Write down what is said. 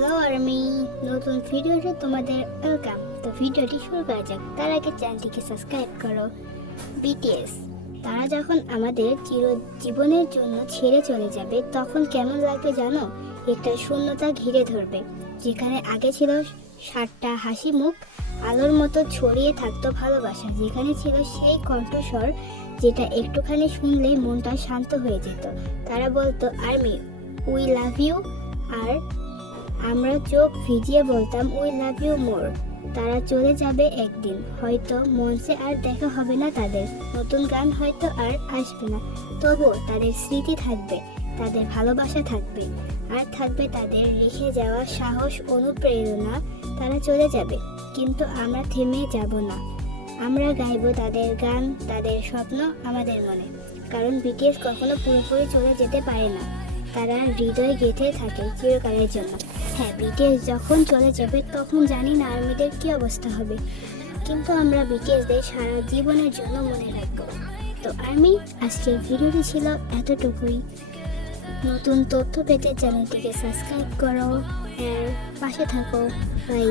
Hello army, নতুন ভিডিওতে তোমাদের ওয়েলকাম তো ভিডিওটি শুরু করা যাক। তার আগে চ্যানেলটিকে সাবস্ক্রাইব করো। বিটিএস তারা যখন আমাদের চির জীবনের জন্য ছেড়ে চলে যাবে, তখন কেমন লাগবে জানো? একটা শূন্যতা ঘিরে ধরবে। যেখানে আগে ছিল সাতটা হাসি মুখ, আলোর মতো ছড়িয়ে থাকতো ভালোবাসা। যেখানে ছিল সেই কণ্ঠস্বর যেটা একটুখানি শুনলে মনটা শান্ত হয়ে যেত। তারা বলতো, আর্মি উই লাভ ইউ আর আমরা চোখ ভিজিয়ে বলতাম উই লাভ ইউ মোর তারা চলে যাবে একদিন। হয়তো মঞ্চে আর দেখা হবে না তাদের। নতুন গান হয়তো আর আসবে না। তবুও তাদের স্মৃতি থাকবে, তাদের ভালোবাসা থাকবে। আর থাকবে তাদের রেখে যাওয়া সাহস, অনুপ্রেরণা। তারা চলে যাবে। কিন্তু আমরা থেমে যাব না। আমরা গাইবো তাদের গান, তাদের স্বপ্ন আমাদের মনে। কারণ বিটিএস কখনো পুরোপুরি চলে যেতে পারে না। তারা হৃদয়ে গেঁথে থাকে চিরকালের জন্য। হ্যাঁ বিটিএস যখন চলে যাবে, তখন জানি না আর্মিদের কী অবস্থা হবে। কিন্তু আমরা বিটিএসদের সারা জীবনের জন্য মনে রাখব। তো আর্মি, আজকের ভিডিওটি ছিল এতটুকুই। নতুন তথ্য পেতে চ্যানেলটিকে সাবস্ক্রাইব করো, আর পাশে থাকো। বাই